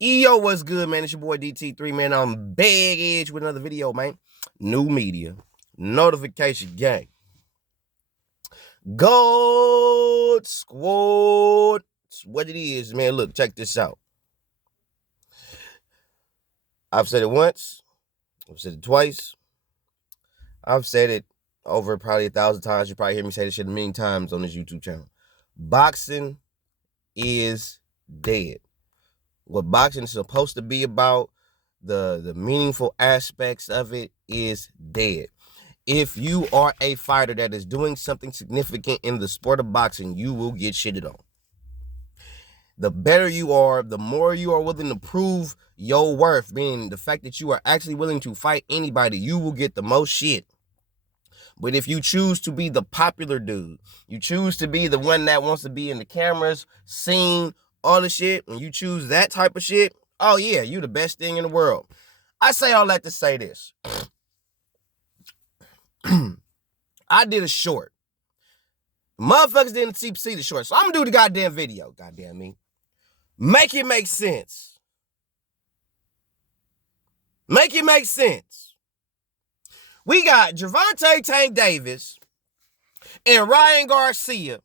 Yo, what's good, man? It's your boy DT3, man. I'm Big Edge with another video, man. New media, notification gang. Gold Squad. It's what it is, man. Look, check this out. I've said it once. I've said it twice. I've said it over probably 1,000 times. You probably hear me say this shit a million times on this YouTube channel. Boxing is dead. What boxing is supposed to be about, the meaningful aspects of it, is dead. If you are a fighter that is doing something significant in the sport of boxing, you will get shitted on. The better you are, the more you are willing to prove your worth, meaning the fact that you are actually willing to fight anybody, you will get the most shit. But if you choose to be the popular dude, you choose to be the one that wants to be in the cameras, seen, all the shit, when you choose that type of shit, oh yeah, you the best thing in the world. I say all that to say this. I did a short. Motherfuckers didn't see the short, so I'm gonna do the goddamn video, goddamn me. Make it make sense. Make it make sense. We got Gervonta Tank Davis and Ryan Garcia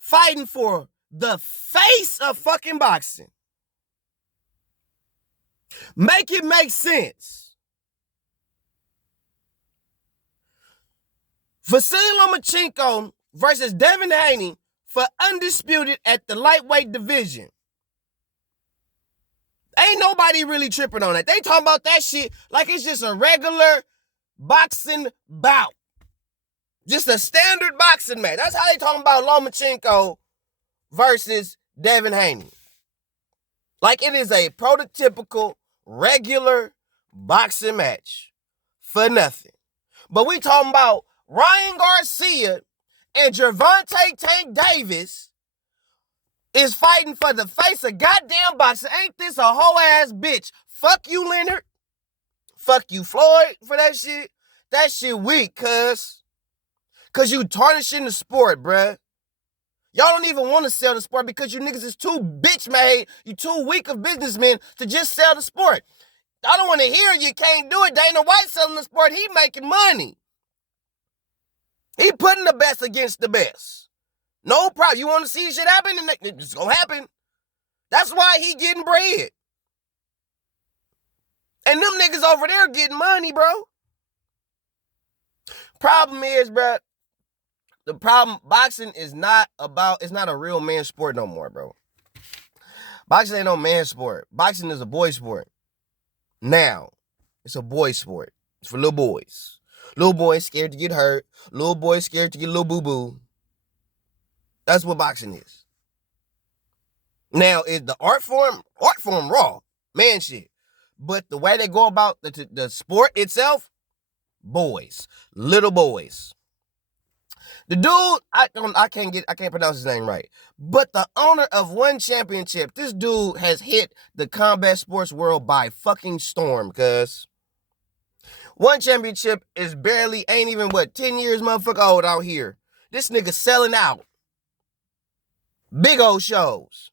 fighting for the face of fucking boxing. Make it make sense. Vasily Lomachenko versus Devin Haney for undisputed at the lightweight division. Ain't nobody really tripping on that. They talking about that shit like it's just a regular boxing bout. Just a standard boxing match. That's how they talking about Lomachenko versus Devin Haney. Like it is a prototypical, regular boxing match for nothing. But we talking about Ryan Garcia and Gervonta Tank Davis is fighting for the face of goddamn boxing. Ain't this a whole ass bitch? Fuck you, Leonard. Fuck you, Floyd, for that shit. That shit weak, cuz you tarnishing the sport, bruh. Y'all don't even want to sell the sport because you niggas is too bitch made. You too weak of businessmen to just sell the sport. I don't want to hear you can't do it. Dana White selling the sport. He making money. He putting the best against the best. No problem. You want to see shit happen? It's going to happen. That's why he getting bread. And them niggas over there getting money, bro. Problem is, bro, the problem, boxing is not a real man sport no more, bro. Boxing ain't no man sport. Boxing is a boy sport. Now, it's a boy sport. It's for little boys. Little boys scared to get hurt. Little boys scared to get a little boo-boo. That's what boxing is. Now, is the art form raw. Man shit. But the way they go about the sport itself, boys. Little boys. The dude, I can't pronounce his name right. But the owner of One Championship, this dude has hit the combat sports world by fucking storm, cuz. One Championship ain't even 10 years motherfucker old out here. This nigga selling out. Big old shows.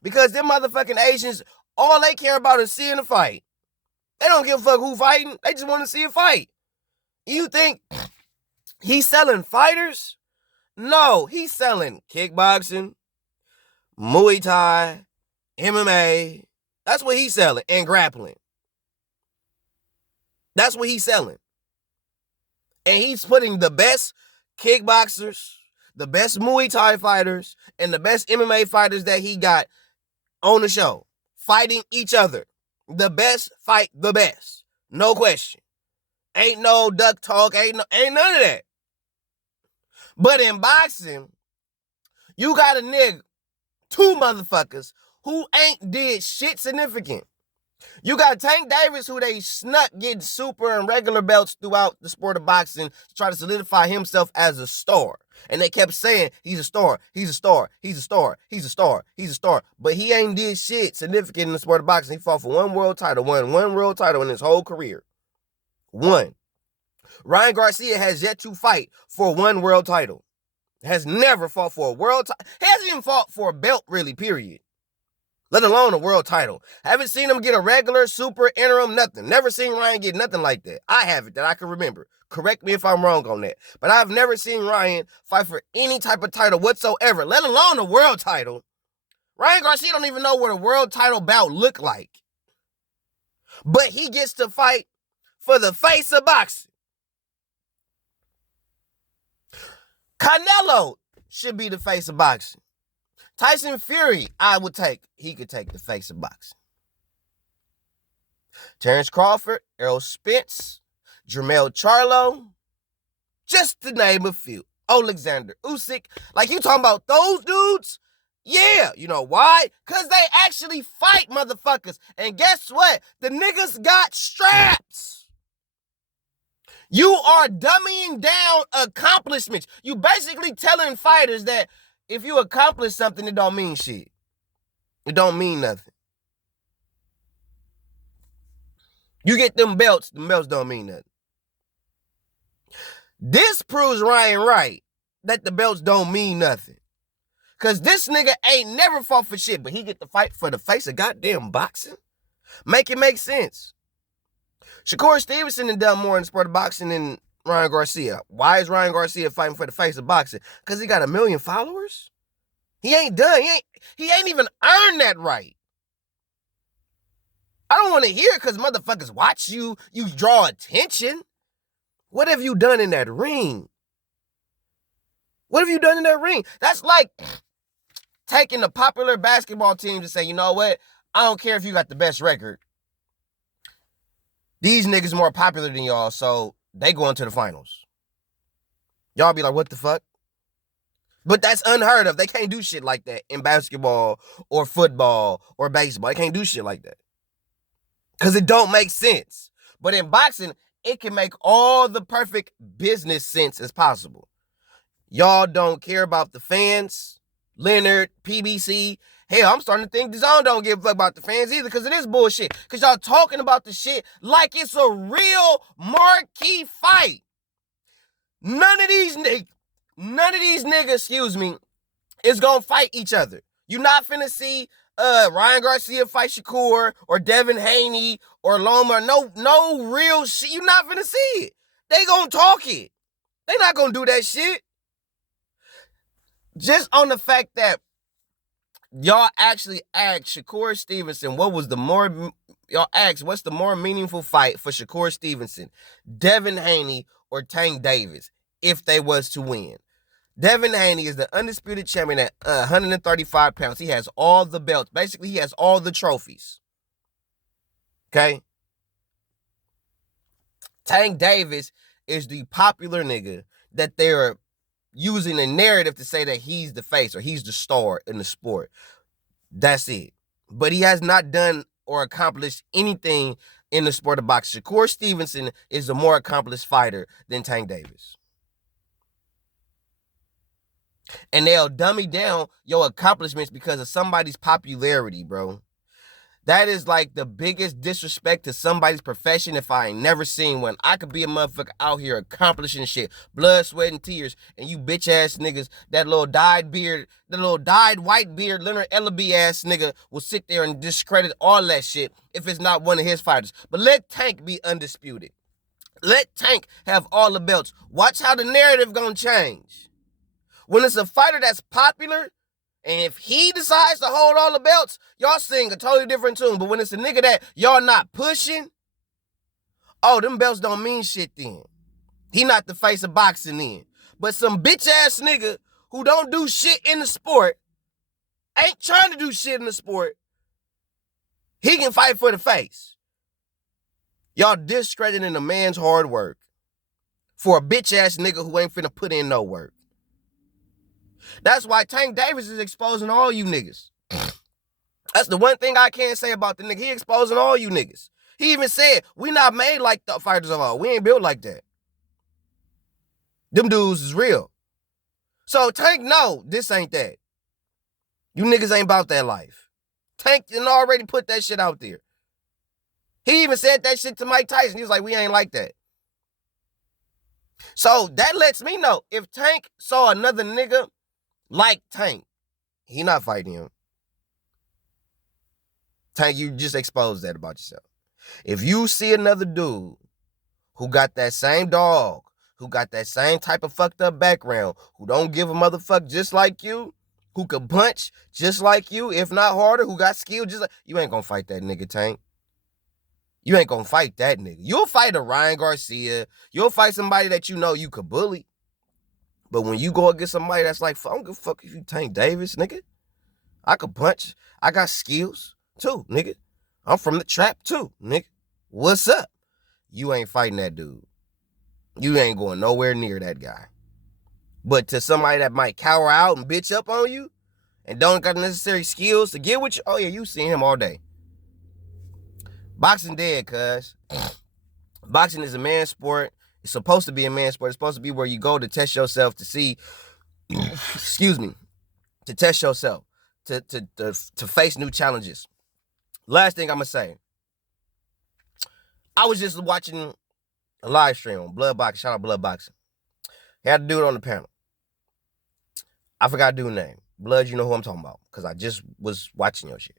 Because them motherfucking Asians, all they care about is seeing a fight. They don't give a fuck who fighting. They just want to see a fight. You think he's selling fighters? No, he's selling kickboxing, Muay Thai, MMA. That's what he's selling. And grappling. That's what he's selling. And he's putting the best kickboxers, the best Muay Thai fighters, and the best MMA fighters that he got on the show, fighting each other. The best fight the best. No question. Ain't no duck talk, ain't none of that. But in boxing, you got a nigga, two motherfuckers, who ain't did shit significant. You got Tank Davis, who they snuck getting super and regular belts throughout the sport of boxing to try to solidify himself as a star. And they kept saying, he's a star, he's a star, he's a star, he's a star, he's a star. But he ain't did shit significant in the sport of boxing. He fought for one world title, won one world title in his whole career. One. Ryan Garcia has yet to fight for one world title. Has never fought for a world title. Hasn't even fought for a belt, really, period. let alone a world title. Haven't seen him get a regular, super, interim, nothing. Never seen Ryan get nothing like that. I haven't, that I can remember. Correct me if I'm wrong on that. But I've never seen Ryan fight for any type of title whatsoever, let alone a world title. Ryan Garcia don't even know what a world title bout look like. But he gets to fight for the face of boxing. Canelo should be the face of boxing. Tyson Fury, he could take the face of boxing. Terrence Crawford, Errol Spence, Jermell Charlo, just to name a few. Alexander Usyk, like you talking about those dudes? Yeah, you know why? Because they actually fight, motherfuckers. And guess what? The niggas got straps. You are dumbing down accomplishments. You basically telling fighters that if you accomplish something, it don't mean shit. It don't mean nothing. You get them belts don't mean nothing. This proves Ryan right, that the belts don't mean nothing. Because this nigga ain't never fought for shit, but he get to fight for the face of goddamn boxing? Make it make sense. Shakur Stevenson has done more in the sport of boxing than Ryan Garcia. Why is Ryan Garcia fighting for the face of boxing? Because he got 1 million followers? He ain't done. He ain't even earned that right. I don't want to hear it because motherfuckers watch you. You draw attention. What have you done in that ring? What have you done in that ring? That's like taking the popular basketball team to say, you know what? I don't care if you got the best record. These niggas more popular than y'all, so they going to the finals. Y'all be like, what the fuck? But that's unheard of. They can't do shit like that in basketball or football or baseball. They can't do shit like that. Because it don't make sense. But in boxing, it can make all the perfect business sense as possible. Y'all don't care about the fans. Leonard, PBC. Hell, I'm starting to think DAZN don't give a fuck about the fans either because of this bullshit. Because y'all talking about the shit like it's a real marquee fight. None of these niggas, is gonna fight each other. You're not finna see Ryan Garcia fight Shakur or Devin Haney or Loma. No real shit. You're not finna see it. They gonna talk it. They not gonna do that shit. Just on the fact that y'all actually asked Shakur Stevenson what's the more meaningful fight for Shakur Stevenson, Devin Haney or Tank Davis, if they was to win. Devin Haney is the undisputed champion at 135 pounds. He has all the belts. Basically, he has all the trophies. Okay? Tank Davis is the popular nigga that they're using a narrative to say that he's the face or he's the star in the sport. That's it. But he has not done or accomplished anything in the sport of boxing. Shakur Stevenson is a more accomplished fighter than Tank Davis. And they'll dummy down your accomplishments because of somebody's popularity, bro. That is like the biggest disrespect to somebody's profession if I ain't never seen one. I could be a motherfucker out here accomplishing shit. Blood, sweat, and tears. And you bitch ass niggas, that little dyed white beard, Leonard Ellaby ass nigga will sit there and discredit all that shit if it's not one of his fighters. But let Tank be undisputed. Let Tank have all the belts. Watch how the narrative gonna change. When it's a fighter that's popular, and if he decides to hold all the belts, y'all sing a totally different tune. But when it's a nigga that y'all not pushing, oh, them belts don't mean shit then. He not the face of boxing then. But some bitch ass nigga who don't do shit in the sport, ain't trying to do shit in the sport, he can fight for the face. Y'all discrediting a man's hard work for a bitch ass nigga who ain't finna put in no work. That's why Tank Davis is exposing all you niggas. That's the one thing I can't say about the nigga. He exposing all you niggas. He even said, we not made like the fighters of all. We ain't built like that. Them dudes is real. So Tank, no, this ain't that. You niggas ain't about that life. Tank done already put that shit out there. He even said that shit to Mike Tyson. He was like, we ain't like that. So that lets me know if Tank saw another nigga like Tank, he not fighting him. Tank, you just exposed that about yourself. If you see another dude who got that same dog, who got that same type of fucked up background, who don't give a motherfucker just like you, who can punch just like you, if not harder, who got skill just like you, ain't gonna fight that nigga, Tank. You ain't gonna fight that nigga. You'll fight a Ryan Garcia. You'll fight somebody that you know you could bully. But when you go against somebody that's like, I don't give a fuck if you Tank Davis, nigga. I could punch. I got skills too, nigga. I'm from the trap too, nigga. What's up? You ain't fighting that dude. You ain't going nowhere near that guy. But to somebody that might cower out and bitch up on you and don't got the necessary skills to get with you, oh yeah, you seen him all day. Boxing dead, cuz. Boxing is a man's sport. It's supposed to be a man's sport. It's supposed to be where you go to test yourself to see, excuse me, to test yourself, to face new challenges. Last thing I'm going to say. I was just watching a live stream on Blood Boxing. Shout out Blood Boxing. He had a dude on the panel. I forgot dude's name. Blood, you know who I'm talking about, because I just was watching your shit.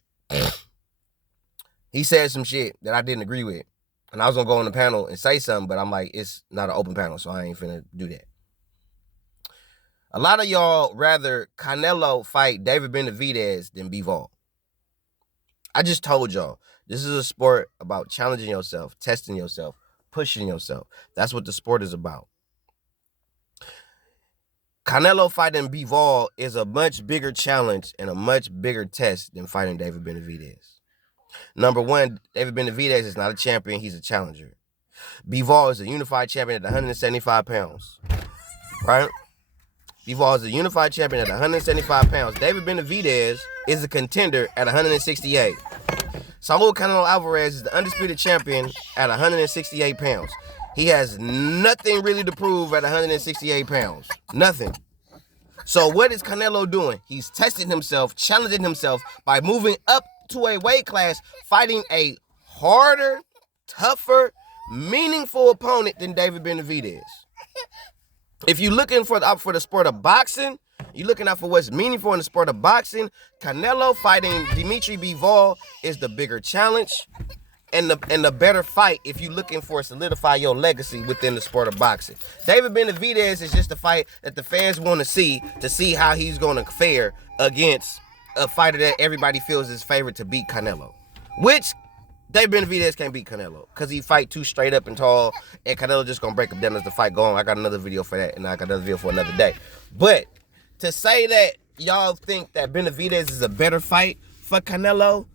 He said some shit that I didn't agree with. And I was going to go on the panel and say something, but I'm like, it's not an open panel, so I ain't finna do that. A lot of y'all rather Canelo fight David Benavidez than Bivol. I just told y'all, this is a sport about challenging yourself, testing yourself, pushing yourself. That's what the sport is about. Canelo fighting Bivol is a much bigger challenge and a much bigger test than fighting David Benavidez. Number one, David Benavidez is not a champion. He's a challenger. Bivol is a unified champion at 175 pounds. Right? Bivol is a unified champion at 175 pounds. David Benavidez is a contender at 168. Saul Canelo Alvarez is the undisputed champion at 168 pounds. He has nothing really to prove at 168 pounds. Nothing. So what is Canelo doing? He's testing himself, challenging himself by moving up to a weight class, fighting a harder, tougher, meaningful opponent than David Benavidez. If you're looking for the sport of boxing, you're looking out for what's meaningful in the sport of boxing, Canelo fighting Dimitri Bivol is the bigger challenge and the better fight if you're looking for solidify your legacy within the sport of boxing. David Benavidez is just a fight that the fans want to see how he's going to fare against a fighter that everybody feels is favorite to beat Canelo. Which David Benavidez can't beat Canelo because he fight too straight up and tall, and Canelo just going to break him down as the fight go on. I got another video for that, and I got another video for another day. But to say that y'all think that Benavidez is a better fight for Canelo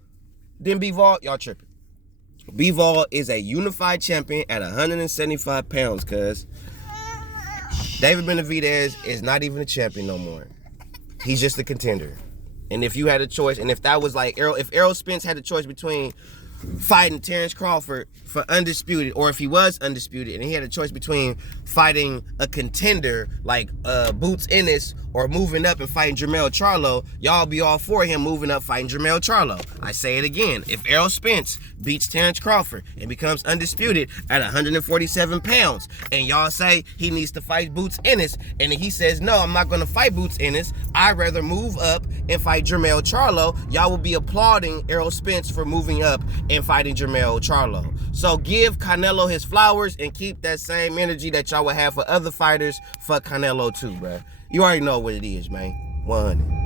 than Bivol, y'all tripping. Bivol is a unified champion at 175 pounds, cuz. David Benavidez is not even a champion no more. He's just a contender. And if you had a choice, and if that was like if Errol Spence had a choice between fighting Terrence Crawford for undisputed, or if he was undisputed and he had a choice between fighting a contender like Boots Ennis or moving up and fighting Jermell Charlo, y'all be all for him moving up fighting Jermell Charlo. I say it again. If Errol Spence beats Terrence Crawford and becomes undisputed at 147 pounds, and y'all say he needs to fight Boots Ennis, and he says, no, I'm not going to fight Boots Ennis, I'd rather move up and fight Jermell Charlo, y'all will be applauding Errol Spence for moving up and fighting Jermell Charlo. So give Canelo his flowers and keep that same energy that y'all would have for other fighters for Canelo too, bruh. You already know what it is, man. 100.